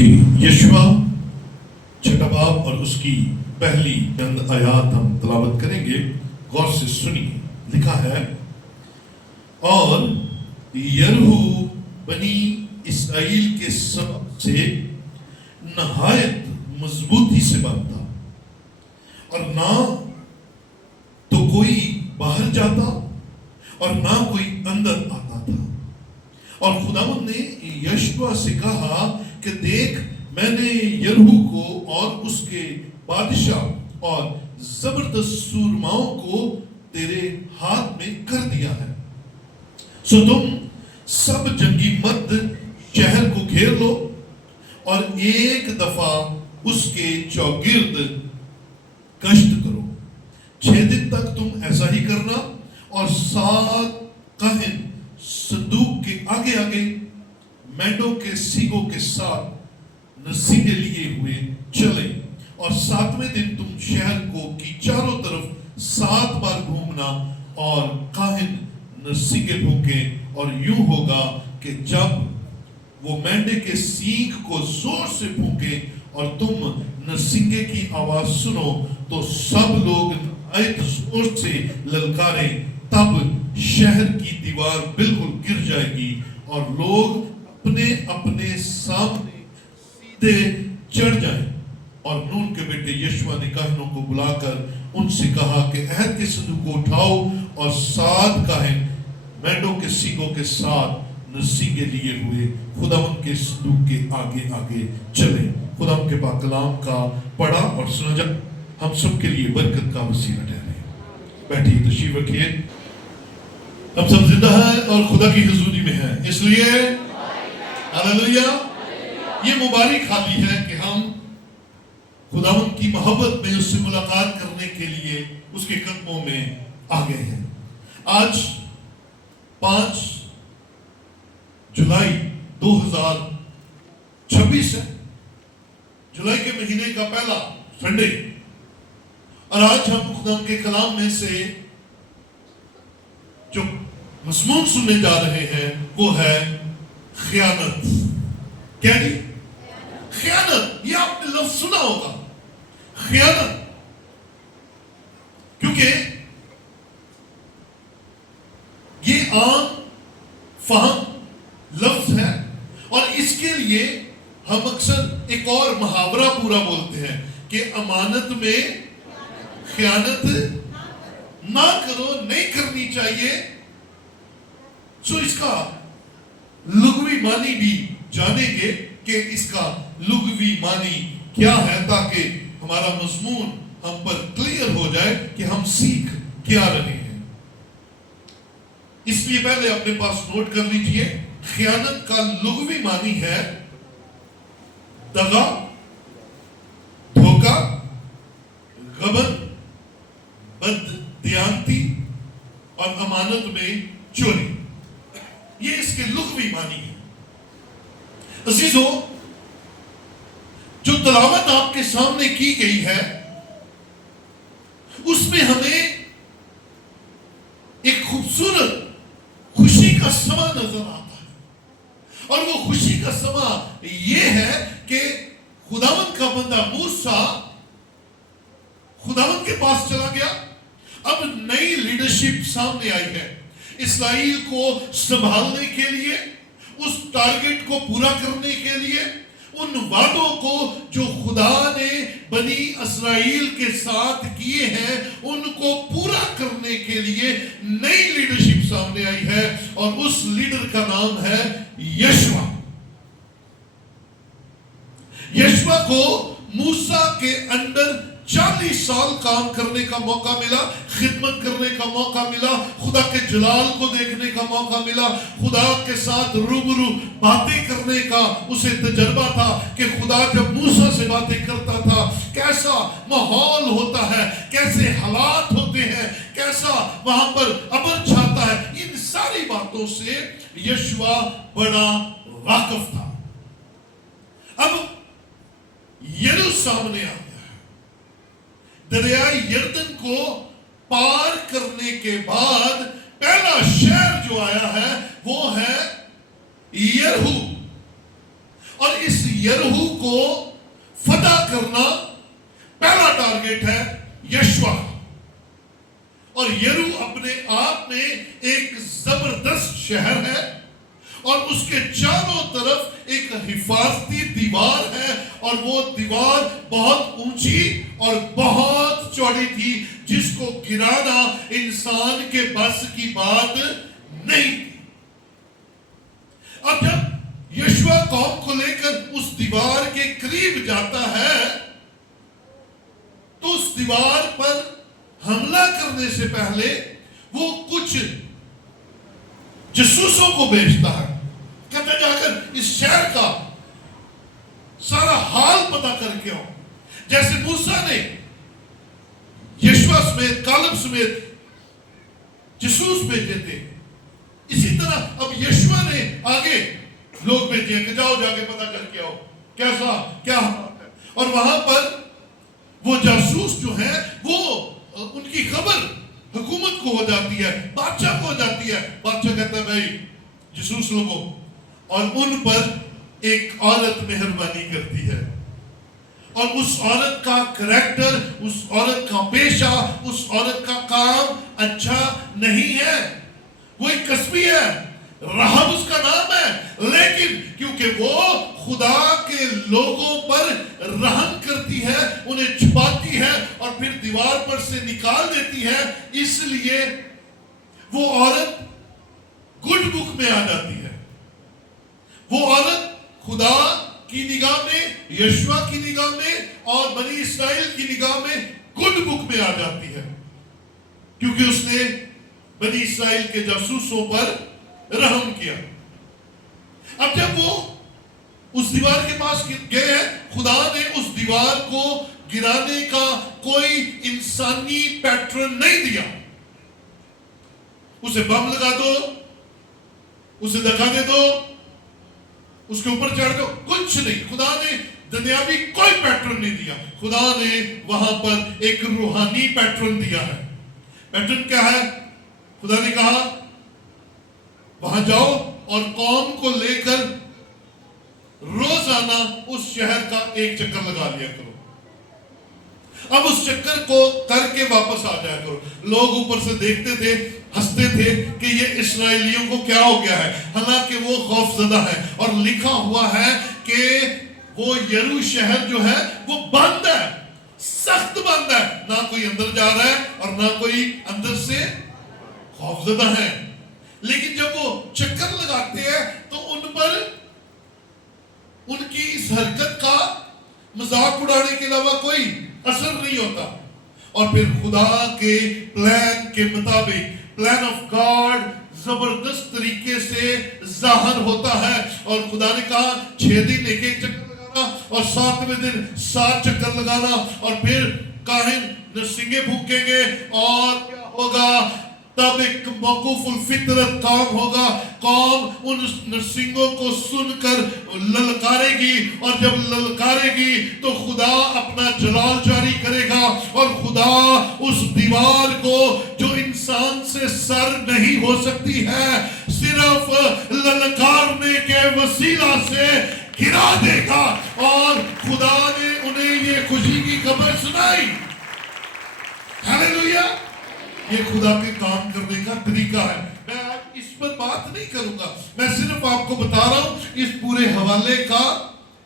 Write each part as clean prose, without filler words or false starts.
جی یشوع چھٹا باب اور اس کی پہلی چند آیات ہم تلاوت کریں گے، غور سے سنیے۔ لکھا ہے، اور یرہو بنی اسرائیل کے سبب سے نہایت مضبوطی سے بنتا، اور نہ تو کوئی باہر جاتا اور نہ کوئی اندر آتا تھا۔ اور خداوند نے یشوع سے کہا کہ دیکھ، میں نے یرہو کو اور اس کے بادشاہ اور زبردست سورماؤں کو تیرے ہاتھ میں کر دیا ہے، سو تم سب جنگی مرد شہر کو گھیر لو اور ایک دفعہ اس کے چوگرد گشت کرو۔ 6 دن تک تم ایسا ہی کرنا، اور 7 کاہن صندوق کے آگے آگے مینڈوں کے سینگوں کے ساتھ نرسنگے لیے ہوئے چلے، اور 7ویں دن تم شہر کو کی چاروں طرف 7 بار گھومنا اور کاہن نرسنگے پھونکیں۔ اور یوں ہوگا کہ جب وہ مینڈے کے سینگ کو زور سے پھونکیں اور تم نرسنگے کی آواز سنو تو سب لوگ نہایت زور سے للکاریں، تب شہر کی دیوار بالکل گر جائے گی اور لوگ اپنے اپنے سامنے سیدھے چڑھ جائیں۔ اور نون کے بیٹے یشوع نے کاہنوں کو بلا کر ان سے کہا کہ عہد کے صندوق کو اٹھاؤ، اور 7 کاہن مینڈوں کے سینگوں کے ساتھ نرسنگے لیے ہوئے خداوند کے صندوق کے آگے آگے چلے۔ خداوند کے پاک کلام کا پڑھا اور سنا جائے، ہم سب کے لیے برکت کا وسیلہ ٹھہرے۔ بیٹھیے، تشریف رکھیے۔ ہم سب زندہ ہیں اور خدا کی حضوری میں ہیں، اس لیے ہاللویا، یہ مبارک حالی ہے کہ ہم خداوند کی محبت میں اس سے ملاقات کرنے کے لیے اس کے قدموں میں آ گئے ہیں۔ آج 5 جولائی 2026 ہے، جولائی کے مہینے کا پہلا سنڈے، اور آج ہم خداوند کے کلام میں سے جو مضمون سننے جا رہے ہیں وہ ہے خیانت۔ کیا جی؟ خیانت۔ یہ آپ نے لفظ سنا ہوگا، خیانت، کیونکہ یہ عام فہم لفظ ہے، اور اس کے لیے ہم اکثر ایک اور محاورہ پورا بولتے ہیں کہ امانت میں خیانت نہ کرو، نہیں کرنی چاہیے۔ سو اس کا لغوی معنی بھی جانیں گے کہ اس کا لغوی معنی کیا ہے، تاکہ ہمارا مضمون ہم پر کلیئر ہو جائے کہ ہم سیکھ کیا رہے ہیں۔ اس لیے پہلے اپنے پاس نوٹ کر لیجئے، خیانت کا لغوی معنی ہے دغا، دھوکہ، غبن، بددیانتی اور امانت میں چوری۔ یہ اس کے لغوی معنی ہے۔ عزیزو، جو تلاوت آپ کے سامنے کی گئی ہے اس میں ہمیں ایک خوبصورت خوشی کا سما نظر آتا ہے، اور وہ خوشی کا سما یہ ہے کہ خداوند کا بندہ موسیٰ خداوند کے پاس چلا گیا۔ اب نئی لیڈرشپ سامنے آئی ہے، اسرائیل کو سنبھالنے کے لیے، اس ٹارگٹ کو پورا کرنے کے لیے، ان وعدوں کو جو خدا نے بنی اسرائیل کے ساتھ کیے ہیں ان کو پورا کرنے کے لیے نئی لیڈرشپ سامنے آئی ہے، اور اس لیڈر کا نام ہے یشوع۔ یشوع کو موسیٰ کے اندر 40 سال کام کرنے کا موقع ملا، خدمت کرنے کا موقع ملا، خدا کے جلال کو دیکھنے کا موقع ملا، خدا کے ساتھ روبرو باتیں کرنے کا اسے تجربہ تھا کہ خدا جب موسیٰ سے باتیں کرتا تھا کیسا ماحول ہوتا ہے، کیسے حالات ہوتے ہیں، کیسا وہاں پر امن چھاتا ہے۔ ان ساری باتوں سے یشوع بڑا واقف تھا۔ اب یرو سامنے آ گیا، دریائے یردن کو پار کرنے کے بعد پہلا شہر جو آیا ہے وہ ہے یرہو، اور اس یریحو کو فتح کرنا پہلا ٹارگیٹ ہے یشوع. اور یریحو اپنے آپ میں ایک زبردست شہر ہے اور اس کے چاروں طرف ایک حفاظتی دیوار ہے اور وہ دیوار بہت اونچی اور بہت چوڑی تھی جس کو گرانا انسان کے بس کی بات نہیں تھی. اب جب یشوع قوم کو لے کر اس دیوار کے قریب جاتا ہے تو اس دیوار پر حملہ کرنے سے پہلے وہ کچھ جاسوسوں کو بھیجتا ہے. کہتا جا کر اس شہر کا سارا حال پتہ کر کے آؤ. جیسے موسیٰ نے یشوع سمیت کالب سمیت جاسوس بھیجے تھے, اسی طرح اب یشوع نے آگے لوگ بھیجے کہ جاؤ جا کے پتہ کر کے آؤ کیسا کیا حالات ہے. اور وہاں پر وہ جاسوس جو ہیں وہ ان کی خبر حکومت کو ہو جاتی ہے, بادشاہ کو ہو جاتی ہے. بادشاہ کہتا ہے بھائی جاسوس لوگوں, اور ان پر ایک عورت مہربانی کرتی ہے اور اس عورت کا کریکٹر, اس عورت کا پیشہ, اس عورت کا کام اچھا نہیں ہے. وہ ایک کسبی ہے, رحم اس کا نام ہے, لیکن کیونکہ وہ خدا کے لوگوں پر رحم کرتی ہے, انہیں چھپاتی ہے اور پھر دیوار پر سے نکال دیتی ہے, اس لیے وہ عورت گڈ بک میں آ جاتی ہے. وہ عورت خدا کی نگاہ میں, یشوع کی نگاہ میں اور بنی اسرائیل کی نگاہ میں گڈ بک میں آ جاتی ہے کیونکہ اس نے بنی اسرائیل کے جاسوسوں پر رحم کیا. اب جب وہ اس دیوار کے پاس گئے, خدا نے اس دیوار کو گرانے کا کوئی انسانی پیٹرن نہیں دیا. اسے بم لگا دو, اسے دکھانے دو, اس کے اوپر چڑھ دو, کچھ نہیں. خدا نے دنیاوی کوئی پیٹرن نہیں دیا. خدا نے وہاں پر ایک روحانی پیٹرن دیا ہے. پیٹرن کیا ہے؟ خدا نے کہا وہاں جاؤ اور قوم کو لے کر روزانہ اس شہر کا ایک چکر لگا لیا کرو. اب اس چکر کو کر کے واپس آ جایا کرو. لوگ اوپر سے دیکھتے تھے, ہنستے تھے کہ یہ اسرائیلیوں کو کیا ہو گیا ہے, حالانکہ وہ خوف زدہ ہے اور لکھا ہوا ہے کہ وہ یریحو شہر جو ہے وہ بند ہے, سخت بند ہے, نہ کوئی اندر جا رہا ہے اور نہ کوئی اندر سے خوف زدہ ہے. لیکن جب وہ چکر لگاتے ہیں تو ان پر ان کی اس حرکت کا مذاق اڑانے کے علاوہ کوئی اثر نہیں ہوتا. اور پھر خدا کے پلان کے مطابق, پلان آف گاڈ زبردست طریقے سے ظاہر ہوتا ہے. اور خدا نے کہا 6 دن ایک ایک چکر لگانا اور 7ویں دن 7 چکر لگانا, اور پھر کاہن نرسنگیں پھونکیں گے اور کیا ہوگا, تب ایک موقوف الفطرت کام ہوگا. قوم ان نرسنگوں کو سن کر للکارے گی, اور جب للکارے گی تو خدا اپنا جلال جاری کرے گا, اور خدا اس دیوار کو جو انسان سے سر نہیں ہو سکتی ہے صرف للکارنے کے وسیلہ سے گرا دے گا. اور خدا نے انہیں یہ خوشی کی خبر سنائی. ہاللیلویا. یہ خدا کے کام کرنے کا طریقہ ہے. میں آج اس پر بات نہیں کروں گا, میں صرف آپ کو بتا رہا ہوں اس پورے حوالے کا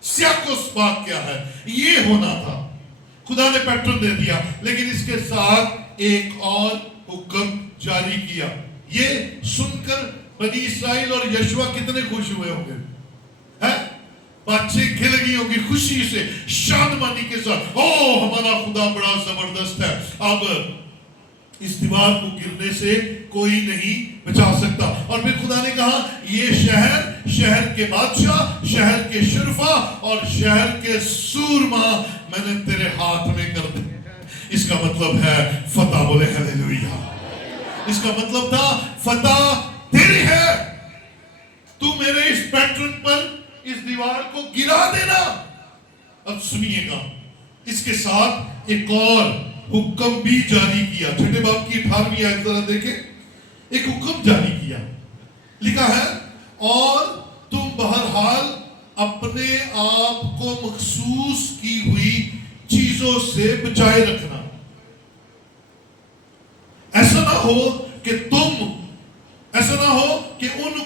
سیاق و سباق کیا ہے. یہ ہونا تھا, خدا نے پیٹرن دے دیا, لیکن اس کے ساتھ ایک اور حکم جاری کیا. یہ سن کر بنی اسرائیل اور یشوع کتنے خوش ہوئے ہوں گے, باتیں کھل گئی ہوگی خوشی سے, شادمانی کے ساتھ. او ہمارا خدا بڑا زبردست ہے, اب اس دیوار کو گرنے سے کوئی نہیں بچا سکتا. اور پھر خدا نے کہا یہ شہر, شہر کے بادشاہ, شہر کے شرفا اور شہر کے سورما میں نے تیرے ہاتھ میں کر دیا. اس کا مطلب ہے فتح. بولے ہاللیلویا. اس کا مطلب تھا فتح تیری ہے, تو میرے اس پیٹرن پر اس دیوار کو گرا دینا. اب سنیے گا, اس کے ساتھ ایک اور حکم بھی جاری کیا. چھٹے باب کی 18ویں آیت ذرا دیکھیں. ایک حکم جاری کیا, لکھا ہے اور تم بہرحال اپنے آپ کو مخصوص کی ہوئی چیزوں سے بچائے رکھنا. ایسا نہ ہو کہ ان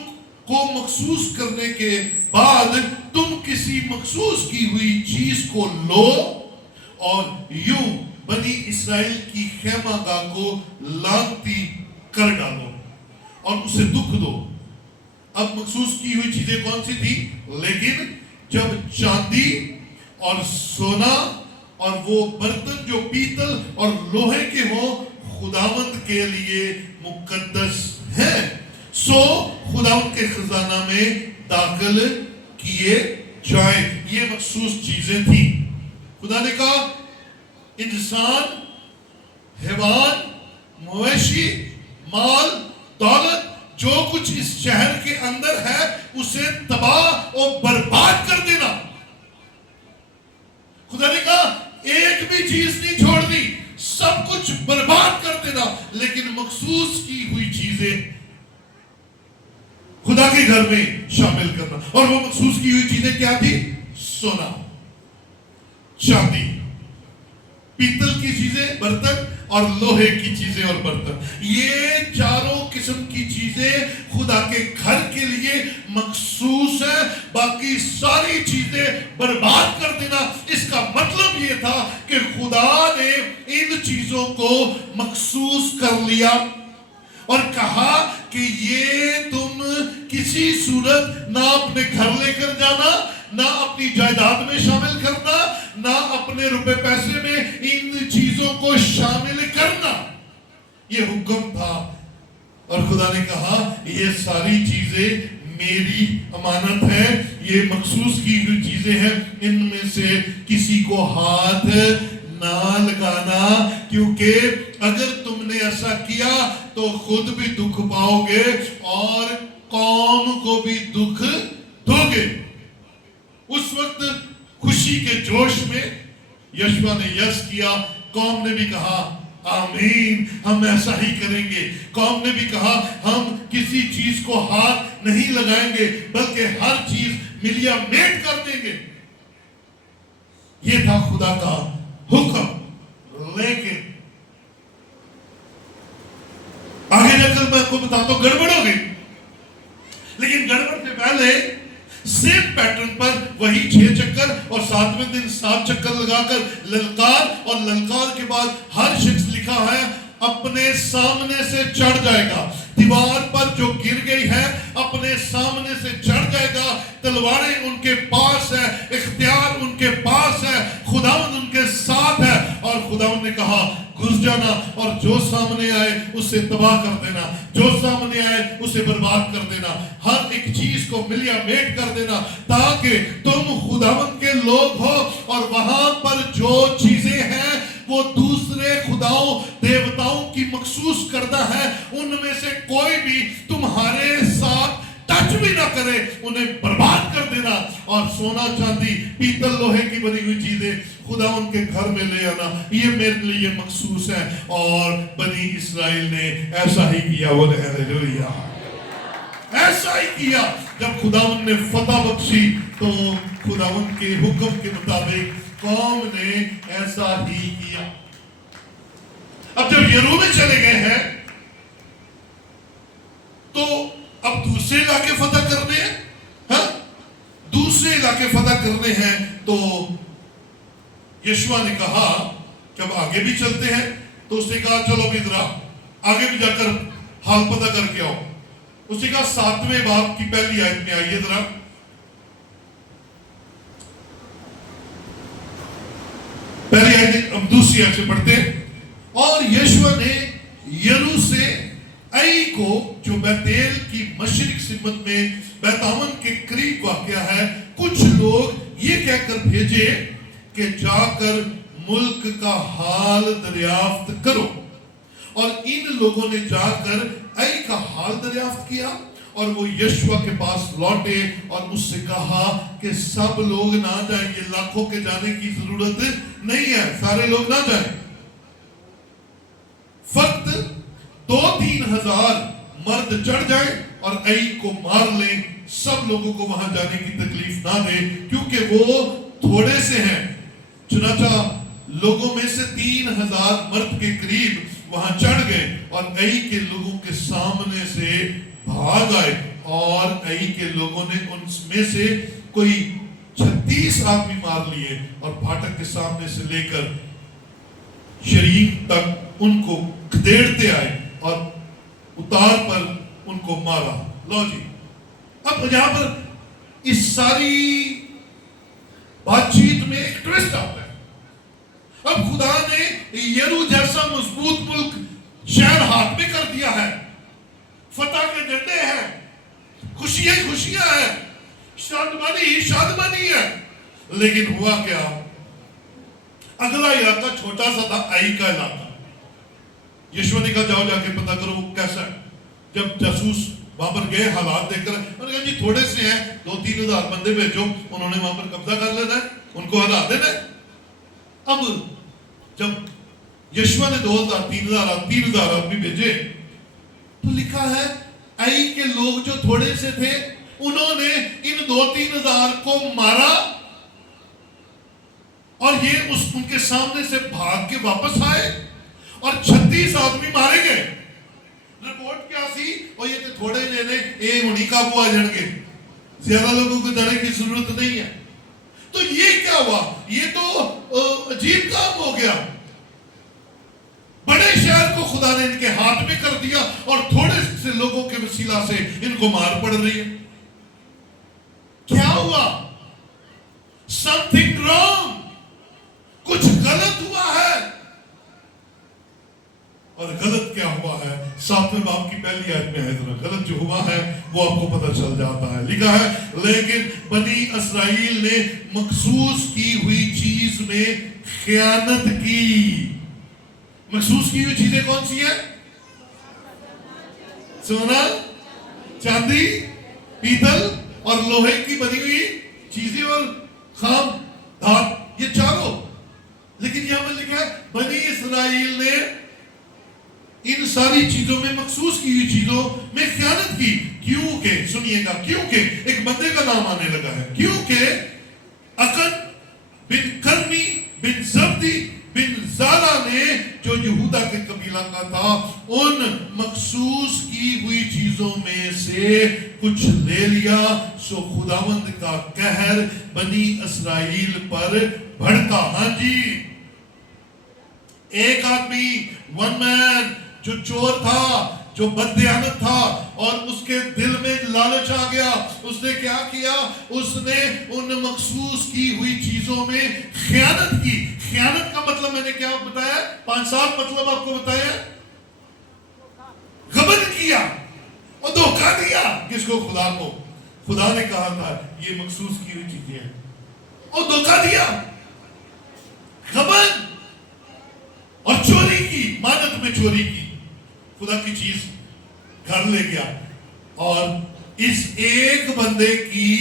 کو مخصوص کرنے کے بعد تم کسی مخصوص کی ہوئی چیز کو لو اور یوں بنی اسرائیل کی خیمہ گاہ کو لانتی کر ڈالو اور اسے دکھ دو. اب مخصوص کی ہوئی چیزیں کون سی تھی؟ لیکن جب چاندی اور سونا اور وہ برتن جو پیتل اور لوہے کے ہوں خداوند کے لیے مقدس ہیں سو خداوند کے خزانہ میں داخل کیے جائیں. یہ مخصوص چیزیں تھیں. خدا نے کہا انسان، حیوان، مویشی، مال، دولت جو کچھ اس شہر کے اندر ہے اسے تباہ اور برباد کر دینا. خدا نے کہا ایک بھی چیز نہیں چھوڑنی، سب کچھ برباد کر دینا، لیکن مخصوص کی ہوئی چیزیں خدا کے گھر میں شامل کرنا. اور وہ مخصوص کی ہوئی چیزیں کیا تھی؟ سونا، چاندی، پیتل کی چیزیں، برتن، اور لوہے کی چیزیں اور برتن. یہ چاروں قسم کی چیزیں خدا کے گھر کے لیے مخصوص ہے. باقی ساری چیزیں برباد کر دینا. اس کا مطلب یہ تھا کہ خدا نے ان چیزوں کو مخصوص کر لیا اور کہا کہ یہ تم کسی صورت نہ اپنے گھر لے کر جانا، نہ اپنی جائیداد میں شامل کرنا، نہ اپنے روپے پیسے میں ان چیزوں کو شامل کرنا. یہ حکم تھا. اور خدا نے کہا یہ ساری چیزیں میری امانت ہے، یہ مخصوص کی ہوئی چیزیں ہیں، ان میں سے کسی کو ہاتھ نہ لگانا، کیونکہ اگر تم نے ایسا کیا تو خود بھی دکھ پاؤ گے اور قوم کو بھی دکھ دو گے. اس وقت خوشی کے جوش میں یشوع نے یس کیا. قوم نے بھی کہا آمین، ہم ایسا ہی کریں گے. قوم نے بھی کہا ہم کسی چیز کو ہاتھ نہیں لگائیں گے بلکہ ہر چیز ملیا میٹ کر دیں گے. یہ تھا خدا کا حکم. لیکن آگے جا کر میں آپ کو بتاتا ہوں گڑبڑ ہو گئی. لیکن گڑبڑ سے پہلے سیم پیٹرن پر وہی 6 چکر اور 7ویں دن 7 چکر لگا کر للکار، اور للکار کے بعد ہر شخص لکھا ہے اپنے سامنے سے چڑھ جائے گا. دیوار پر جو گر گئی ہے اپنے سامنے سے چڑھ جائے گا. تلواریں ان کے پاس ہے، اختیار ان کے پاس ہے، خداوند ان کے ساتھ ہے. اور خداوند نے کہا گھس جانا اور جو سامنے آئے اسے تباہ کر دینا، جو سامنے آئے اسے برباد کر دینا، ہر ایک چیز کو ملیا میٹ کر دینا، تاکہ تم خداوند کے لوگ ہو. اور وہاں پر جو چیزیں ہیں وہ دوسرے خداؤں دیوتاؤں کی مخصوص کردہ ہے، ان میں سے کوئی بھی تمہارے ساتھ ٹچ بھی نہ کرے، انہیں برباد کر دینا. اور سونا چاندی پیتل لوہے کی بنی ہوئی چیزیں خدا ان کے گھر میں لے آنا، یہ میرے لیے مخصوص ہے. اور بنی اسرائیل نے ایسا ہی کیا. وہ ہلیلویا، ایسا ہی کیا. جب خداوند نے فتح بخشی تو خداوند کے حکم کے مطابق قوم نے ایسا ہی کیا. اب جب یریحو میں چلے گئے ہیں تو اب دوسرے علاقے فتح کرنے ہیں. ہاں دوسرے علاقے فتح کرنے ہیں تو یشوع نے کہا جب آگے بھی چلتے ہیں تو اس نے کہا چلو بھی ذرا آگے بھی جا کر حال پتہ کر کے آؤ. اس نے کہا 7ویں باب کی پہلی آیت میں آئیے ذرا. پہلی آیت ہم دوسری آیت سے پڑھتے ہیں. اور یشوع نے یریحو سے ای کو جو بیتیل کی مشرق سمت میں بیت آون کے قریب واقع ہے کچھ لوگ یہ کہہ کر بھیجے کہ جا کر ملک کا حال دریافت کرو. اور ان لوگوں نے جا کر ای کا حال دریافت کیا اور وہ یشوع کے پاس لوٹے اور اس سے کہا کہ سب لوگ نہ جائیں، یہ لاکھوں کے جانے کی ضرورت نہیں ہے، سارے لوگ نہ جائیں، فقط 2-3 ہزار مرد چڑھ جائیں اور ای کو مار لیں سب لوگوں کو وہاں جانے کی تکلیف نہ دے کیونکہ وہ تھوڑے سے ہیں. چنانچہ لوگوں میں سے 3000 مرد کے قریب وہاں چڑھ گئے اور ائی کے لوگوں کے سامنے سے بھاگ آئے اور ائی کے لوگوں نے ان میں سے کوئی 36 آدمی مار لیے اور پھاٹک کے سامنے سے لے کر شریم تک ان کو کھدیڑتے آئے اور اتار پر ان کو مارا. لو جی اب یہاں پر اس ساری بات چیت میں ایک ٹویسٹ آتا ہے. اب خدا نے یرو جیسا مضبوط ملک شہر ہاتھ میں کر دیا ہے, فتح کے ڈنڈے ہیں, خوشیاں خوشیاں ہیں, شادمانی ہی شادمانی ہے, لیکن ہوا کیا؟ اگلا علاقہ چھوٹا سا تھا, آئی کا علاقہ. یشوع نے کہا جاؤ جا کے پتہ کرو وہ کیسا ہے. جب جاسوس وہاں پر گئے حالات دیکھ کر انہوں نے کہا جی تھوڑے سے ہیں, 2-3 ہزار بندے بھیجو, انہوں نے وہاں پر قبضہ کر لینا ہے, ان کو ہرا دینا ہے. اب جب یشوع نے 3,000 آدمی بھیجے تو لکھا ہے آئی کے لوگ جو تھوڑے سے تھے انہوں نے ان 2-3 ہزار کو مارا اور یہ ان کے سامنے سے بھاگ کے واپس آئے اور 36 آدمی مارے گئے. رپورٹ کیا سی؟ اور یہ تھوڑے لینے اے انہی قابو آ جائیں گے, زیادہ لوگوں کو ڈرنے کی ضرورت نہیں ہے. تو یہ کیا ہوا؟ یہ تو عجیب کام ہو گیا. بڑے شہر کو خدا نے ان کے ہاتھ میں کر دیا اور تھوڑے سے لوگوں کے وسیلہ سے ان کو مار پڑ رہی ہے. کیا ہوا؟ something wrong, کچھ غلط ہوا ہے. اور غلط کیا ہوا ہے؟ 7ویں باب کی پہلی آیت میں ہے. غلط جو ہوا ہے وہ آپ کو پتہ چل جاتا ہے. لکھا ہے لیکن بنی اسرائیل نے مخصوص کی ہوئی چیز میں خیانت کی. مخصوص کی ہوئی چیزیں کون سی ہیں؟ سونا, چاندی, پیتل اور لوہے کی بنی ہوئی چیزیں اور خام دھات, یہ چاروں. لیکن یہاں پر لکھا ہے بنی اسرائیل نے ان ساری چیزوں میں, مخصوص کی ہوئی چیزوں میں خیانت کی. کیونکہ سنیے گا, کیونکہ ایک بندے کا نام آنے لگا ہے. کیونکہ اکن بن کرنی بن زبدی بن زارا نے جو یہودا کے قبیلہ کا تھا ان مخصوص کی ہوئی چیزوں میں سے کچھ لے لیا, سو خداوند کا قہر بنی اسرائیل پر بھڑکا. ہاں جی, ایک آدمی, ون مین, جو چور تھا, جو بددیانت تھا اور اس کے دل میں لالچ آ گیا, اس نے کیا کیا؟ اس نے ان مخصوص کی ہوئی چیزوں میں خیانت کی. خیانت کا مطلب میں نے کیا بتایا؟ 5-7 مطلب آپ کو بتایا. غبن کیا اور دھوکہ دیا. کس کو؟ خدا کو. خدا نے کہا تھا یہ مخصوص کی ہوئی چیزیں ہیں اور دھوکہ دیا, غبن اور چوری کی, مانت میں چوری کی. خدا کی چیز گھر لے گیا اور اس ایک بندے کی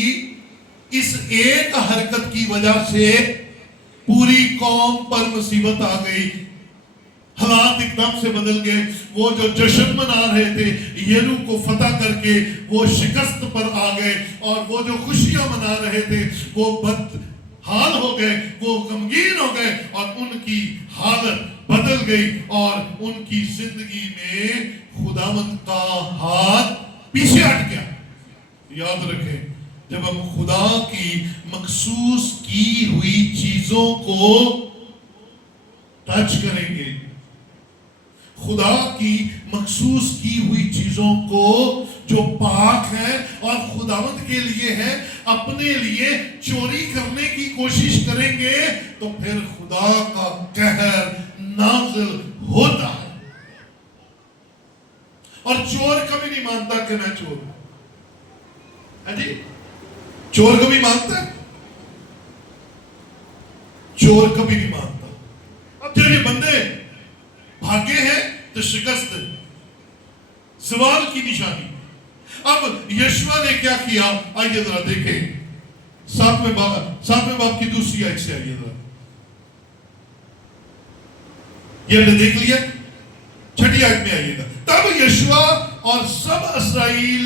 اس ایک حرکت کی وجہ سے پوری قوم پر مصیبت آ گئی. حالات ایک دم سے بدل گئے. وہ جو جشن منا رہے تھے یرو کو فتح کر کے وہ شکست پر آ گئے, اور وہ جو خوشیاں منا رہے تھے وہ بد حال ہو گئے, وہ غمگین ہو گئے اور ان کی حالت بدل گئی اور ان کی زندگی میں خداوند کا ہاتھ پیچھے ہٹ گیا. یاد رکھیں, جب ہم خدا کی مخصوص کی ہوئی چیزوں کو ٹچ کریں گے, خدا کی مخصوص کی ہوئی چیزوں کو جو پاک ہے اور خداوند کے لیے ہے, اپنے لیے چوری کرنے کی کوشش کریں گے تو پھر خدا کا قہر نازل ہوتا ہے. اور چور کبھی نہیں مانتا کہ میں چور ہوں. ہے جی, چور کبھی مانتا ہے؟ چور کبھی نہیں مانتا. اب جب یہ بندے بھاگے ہیں تو شکست زوال کی نشانی. اب یشوع نے کیا کیا؟ آئیے ذرا دیکھیں 7ویں باب کی دوسری آیت سے آئیے ذرا. یہ ہم نے دیکھ لیا, 6ٹھی آیت میں آئیے گا. تب یشوع اور سب اسرائیل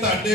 ਤੁਹਾਡੇ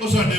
ਉਹ ਸਾਡੇ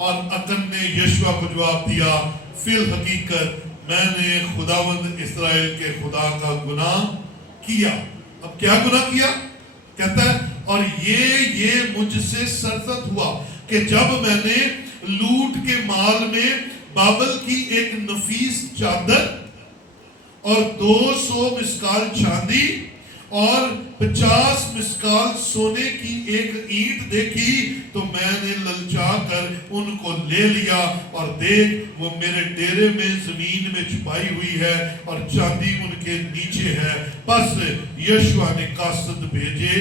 اور اکن نے یشوع کو جواب دیا فی الحقیقت میں نے خداوند اسرائیل کے خدا کا گناہ کیا. اب کیا گناہ کیا؟ کہتا ہے اور یہ مجھ سے سرزد ہوا کہ جب میں نے لوٹ کے مال میں بابل کی ایک نفیس چادر اور 200 مسکال چاندی اور 50 مسکال سونے کی ایک اینٹ دیکھی تو میں نے للچا کر ان کو لے لیا اور دیکھ وہ میرے ڈیرے میں زمین میں چھپائی ہوئی ہے اور چاندی ان کے نیچے ہے. بس یشوع نے قاصد بھیجے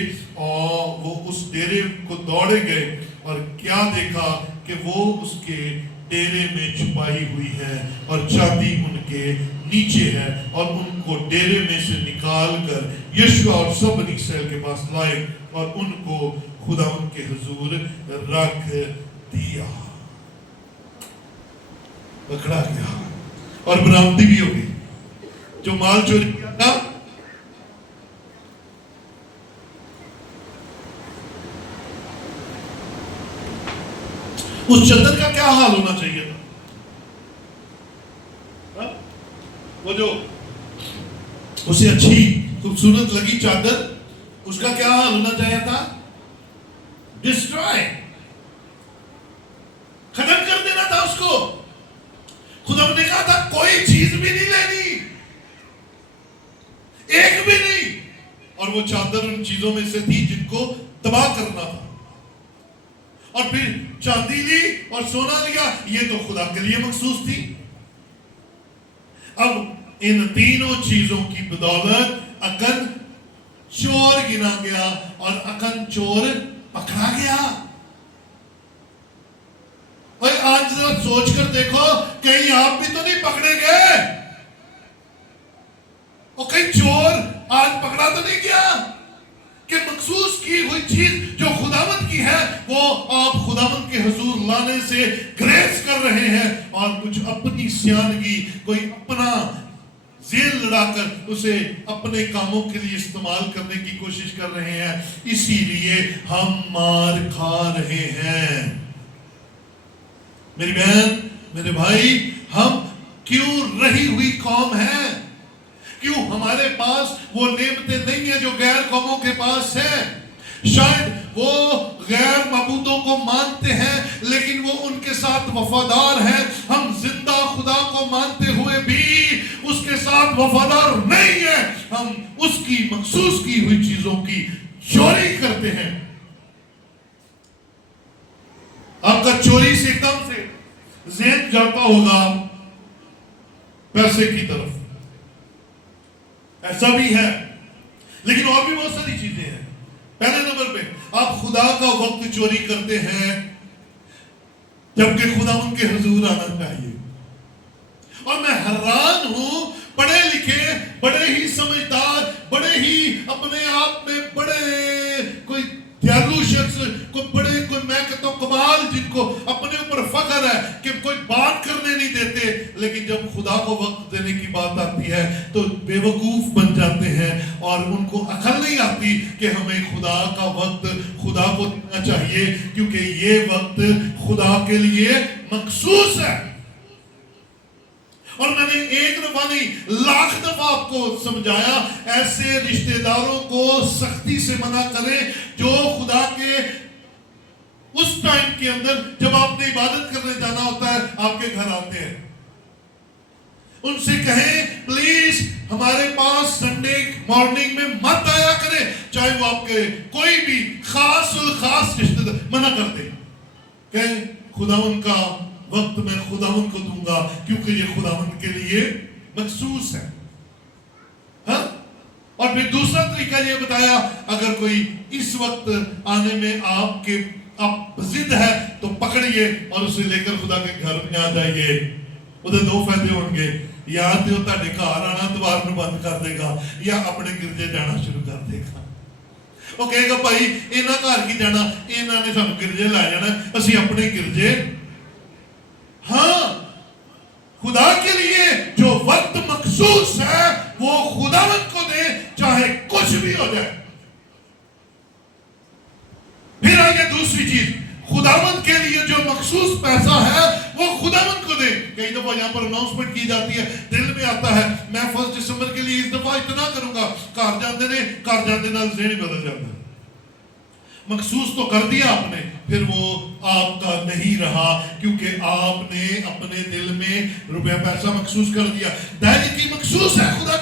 اور وہ اس ڈیرے کو دوڑے گئے اور کیا دیکھا کہ وہ اس کے ڈیرے میں چھپائی ہوئی ہے اور چاندی ان کے نیچے ہے اور ان کو ڈیرے میں سے نکال کر یشوع اور سب بنی اسرائیل کے پاس لائے اور ان کو خدا ان کے حضور رکھ دیا. پکڑا گیا اور برآمدی بھی ہوگی. جو مال چوری کیا تھا اس چادر کا کیا حال ہونا چاہیے تھا؟ وہ جو اسے اچھی خوبصورت لگی چادر اس کا کیا حال ہونا چاہیے تھا؟ ڈسٹرائے، ختم کر دینا تھا اس کو. خدا نے کہا تھا کوئی چیز بھی نہیں لینی، ایک بھی نہیں. اور وہ چادر ان چیزوں میں سے تھی جن کو تباہ کرنا تھا. اور پھر چاندی لی اور سونا لیا، یہ تو خدا کے لیے مخصوص تھی. اب ان تینوں چیزوں کی بدولت اکن چور گنا گیا اور اکن چور پکڑا گیا. بھائی آج ذرا سوچ کر دیکھو کہیں آپ بھی تو نہیں پکڑے گئے اور کہیں چور آج پکڑا تو نہیں گیا کہ مخصوص کی ہوئی چیز جو خداوند کی ہے وہ آپ خداوند کے حضور لانے سے گریز کر رہے ہیں اور کچھ اپنی سیانگی، کوئی اپنا زیل لڑا کر اسے اپنے کاموں کے لیے استعمال کرنے کی کوشش کر رہے ہیں. اسی لیے ہم مار کھا رہے ہیں. میری بہن، میرے بھائی، ہم کیوں رہی ہوئی قوم ہیں؟ کیوں ہمارے پاس وہ نعمتیں نہیں ہیں جو غیر قوموں کے پاس ہیں؟ شاید وہ غیر معبودوں کو مانتے ہیں لیکن وہ ان کے ساتھ وفادار ہیں. ہم زندہ خدا کو مانتے ہوئے بھی اس کے ساتھ وفادار نہیں ہیں. ہم اس کی مخصوص کی ہوئی چیزوں کی چوری کرتے ہیں. آپ کا چوری سے ایک دم سے ذہن جاتا ہوگا پیسے کی طرف. ایسا بھی ہے لیکن اور بھی بہت ساری چیزیں ہیں. پہلے نمبر پہ آپ خدا کا وقت چوری کرتے ہیں جبکہ خدا ان کے حضور آنا چاہیے. اور میں حیران ہوں، پڑھے لکھے، بڑے ہی سمجھدار، بڑے ہی اپنے آپ میں بڑے کوئی دیالو شخص، کوئی میں کہتا ہوں کمال، جن کو اپنے اوپر فخر ہے کہ کوئی بات کرنے نہیں دیتے، لیکن جب خدا کو وقت دینے کی بات آتی ہے تو بے وقوف بن جاتے ہیں اور ان کو عقل نہیں آتی کہ ہمیں خدا کا وقت خدا کو دینا چاہیے کیونکہ یہ وقت خدا کے لیے مخصوص ہے. اور میں نے ایک دفعہ نہیں لاکھ دفعہ آپ کو سمجھایا، ایسے رشتہ داروں کو سختی سے منع کریں جو خدا کے اس ٹائم کے اندر جب آپ نے عبادت کرنے جانا ہوتا ہے آپ کے گھر آتے ہیں. ان سے کہیں پلیز ہمارے پاس سنڈے مارننگ میں مت آیا کریں، چاہے وہ آپ کے کوئی بھی خاص الخاص رشتہ دار منع کر دیں. کہیں خداوند کا وقت میں خداوند کو دوں گا کیونکہ یہ خداوند کے لیے مخصوص ہے. ہاں؟ اور پھر دوسرا طریقہ یہ بتایا، اگر کوئی اس وقت آنے میں آپ ضد ہے تو پکڑیے اور اسے لے کر خدا کے گھر میں آ جائیے. ادھر دو فائدے ہوں گے، یا تو تہاڈے گھر آنا دوار نوں بند کر دے گا یا اپنے گرجے جانا شروع کر دے گا. وہ کہے گا بھائی انہاں گھر کی جانا، انہاں نے سانوں گرجے لے جانا، اسی اپنے گرجے. ہاں، خدا کے لیے جو وقت مخصوص ہے وہ خداوند کو دے چاہے کچھ بھی ہو جائے. پھر آگے دوسری چیز، خداوند کے لیے جو مخصوص پیسہ یہاں پر اناؤنسمنٹ کی جاتی ہے، دل میں آتا ہے میں 1 دسمبر کے لیے اس دفعہ اتنا کروں گا، گھر جاندے نال ذہن بدل جاتا ہے۔ مخصوص تو کر دیا آپ نے، پھر وہ آپ کا نہیں رہا، کیونکہ آپ نے اپنے دل میں روپیہ پیسہ مخصوص کر دیا۔ دہلی کی مخصوص ہے خدا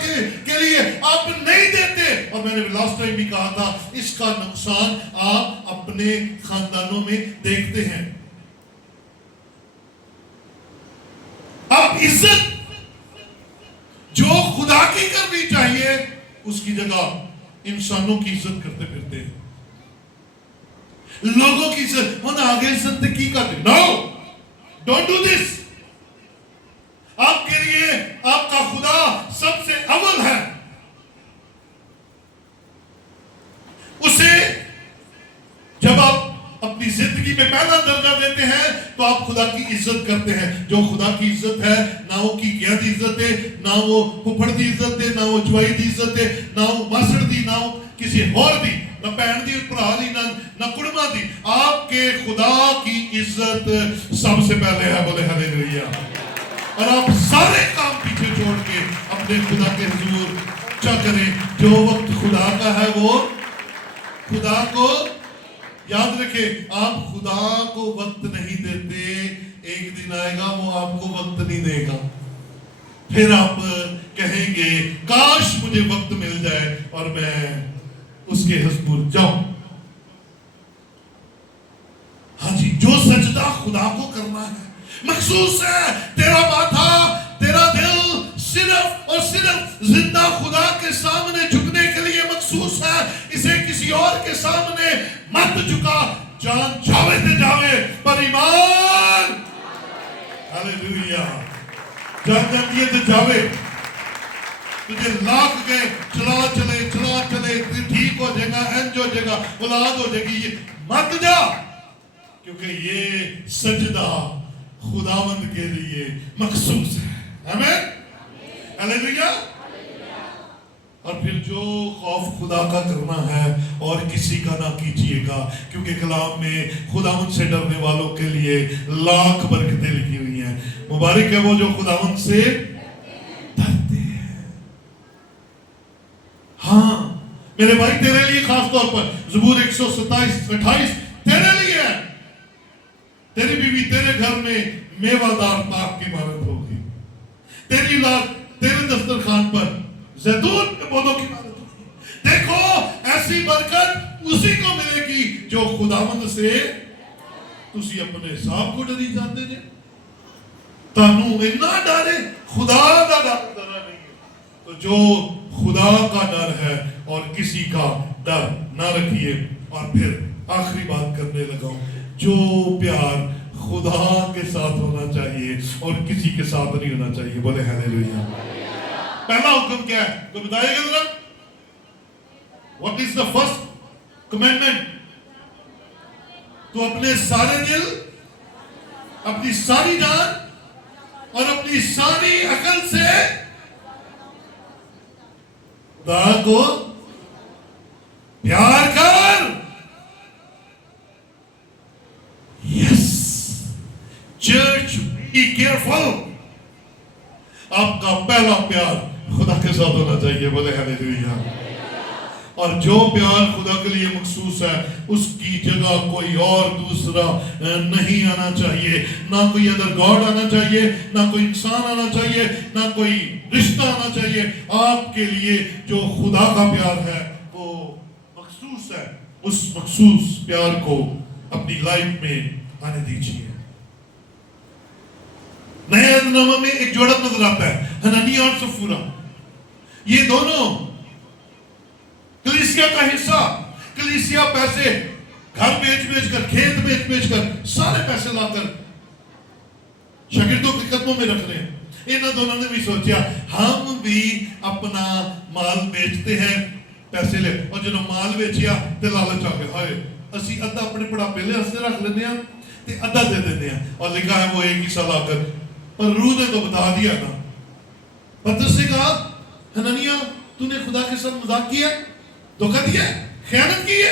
کے لیے، آپ نہیں دیتے، اور میں نے لاسٹ ٹائم بھی کہا تھا اس کا نقصان آپ اپنے خاندانوں میں دیکھتے ہیں۔ آپ عزت جو خدا کی کرنی چاہیے اس کی جگہ انسانوں کی عزت کرتے پھرتے ہیں، لوگوں کی عزت، وہ آگے عزت کی کرتے۔ نو، ڈونٹ ڈو دس۔ آپ کے لیے آپ کا خدا سب سے اول ہے، اسے جب آپ اپنی زندگی میں پہلا درجہ دیتے ہیں تو آپ خدا کی عزت کرتے ہیں۔ جو خدا کی عزت ہے، نہ وہ کی کیا دی عزت ہے، نہ وہ پھپھڑ دی عزت ہے، نہ وہ جوائی دی عزت ہے، نہ وہ ماسڑ دی، نہ وہ کسی اور دی، نہ بہن دی بھرا دی، نہ کڑما دی۔ آپ کے خدا کی عزت سب سے پہلے ہے، بولے ہاللیلویا۔ اور آپ سارے کام پیچھے چھوڑ کے اپنے خدا کے حضور چا کریں۔ جو وقت خدا کا ہے وہ خدا کو یاد رکھے، آپ خدا کو وقت نہیں دیتے، ایک دن آئے گا وہ آپ کو وقت نہیں دے گا، پھر آپ کہیں گے کاش مجھے وقت مل جائے اور میں اس کے حضور جاؤں۔ ہاں جی، جو سجدہ خدا کو کرنا ہے مخصوص ہے، تیرا ماتھا، تیرا دل صرف اور صرف زندہ خدا کے سامنے جھکنے کے لیے مخصوص ہے، اسے کسی اور کے سامنے مت جھکا۔ جان جاوے تے جاوے پر ایمان، ہاللیلویا، جان جاتی ہے تے جاوے۔ تجھے لاکھ گئے، چلا چلے، ٹھیک ہو جائے گا، انج ہو جائے گا، اولاد ہو جائے گی، یہ مت جا، کیونکہ یہ سجدہ خداوند کے لیے مخصوص ہے۔ آمین، ہاللیلویا۔ اور پھر جو خوف خدا کا کرنا ہے اور کسی کا نہ کیجیے گا، کیونکہ کلام میں خداوند سے ڈرنے والوں کے لیے لاکھ برکتیں لکھی ہوئی ہیں۔ مبارک ہے وہ جو خداوند سے ڈرتے ہیں۔ ہاں میرے بھائی، تیرے لیے خاص طور پر زبور 127:28 تیرے لیے ہے۔ تیری بیوی تیرے گھر میں میوہ دار پاک کی عمارت ہوگی، تیری اولاد تیرے دسترخوان پر زیتون کے پودوں کی عمارت ہوگی۔ دیکھو ایسی برکت اسی کو ملے گی جو خداوند سے تسی اپنے حساب کو ڈری جاتے جے۔ تانوں اتنا ڈرے، خدا کا ڈر نہیں ہے، تو جو خدا کا ڈر ہے اور کسی کا ڈر نہ رکھیے۔ اور پھر آخری بات کرنے لگا ہوں، جو پیار خدا کے ساتھ ہونا چاہیے اور کسی کے ساتھ نہیں ہونا چاہیے، بولے ہاللیلویا۔ پہلا حکم کیا ہے تو بتائیے گا ذرا، what is the first commandment؟ تو اپنے سارے دل، اپنی ساری جان اور اپنی ساری عقل سے خدا کو پیار کر۔ یس چرچ، بی کیئرفل، آپ کا پہلا پیار خدا کے ساتھ ہونا چاہیے، بولے ہاللیلویا۔ اور جو پیار خدا کے لیے مخصوص ہے اس کی جگہ کوئی اور دوسرا نہیں آنا چاہیے، نہ کوئی ادر گاڈ آنا چاہیے، نہ کوئی انسان آنا چاہیے، نہ کوئی رشتہ آنا چاہیے۔ آپ کے لیے جو خدا کا پیار ہے وہ مخصوص ہے، اس مخصوص پیار کو اپنی لائف میں آنے دیجیے۔ نئے عہد میں ایک جوڑا نظر آتا ہے، حنانیہ اور سفورہ، یہ دونوں کلیسیا کا حصہ۔ کلیسیا پیسے گھر بیچ کر، کھیت بیچ کر، سارے پیسے لا کر شاگردوں کے قدموں میں رکھ رہے ہیں۔ انہوں دونوں نے بھی سوچا ہم بھی اپنا مال بیچتے ہیں، پیسے لے، اور جنہوں مال بیچیا تے لالچ آ گیا، ہائے اسی ادھا اپنے بڑھاپے لے ہستے رکھ لینے ہیں تے ادھا دے دینے ہیں، اور لکھا ہے وہ ایک حصہ لا کر۔ پر روح نے تو بتا دیا نا، پترس سے کہا حنانیہ تو نے خدا کے ساتھ مذاق کیا، دھوکہ دیا، خیانت کی ہے،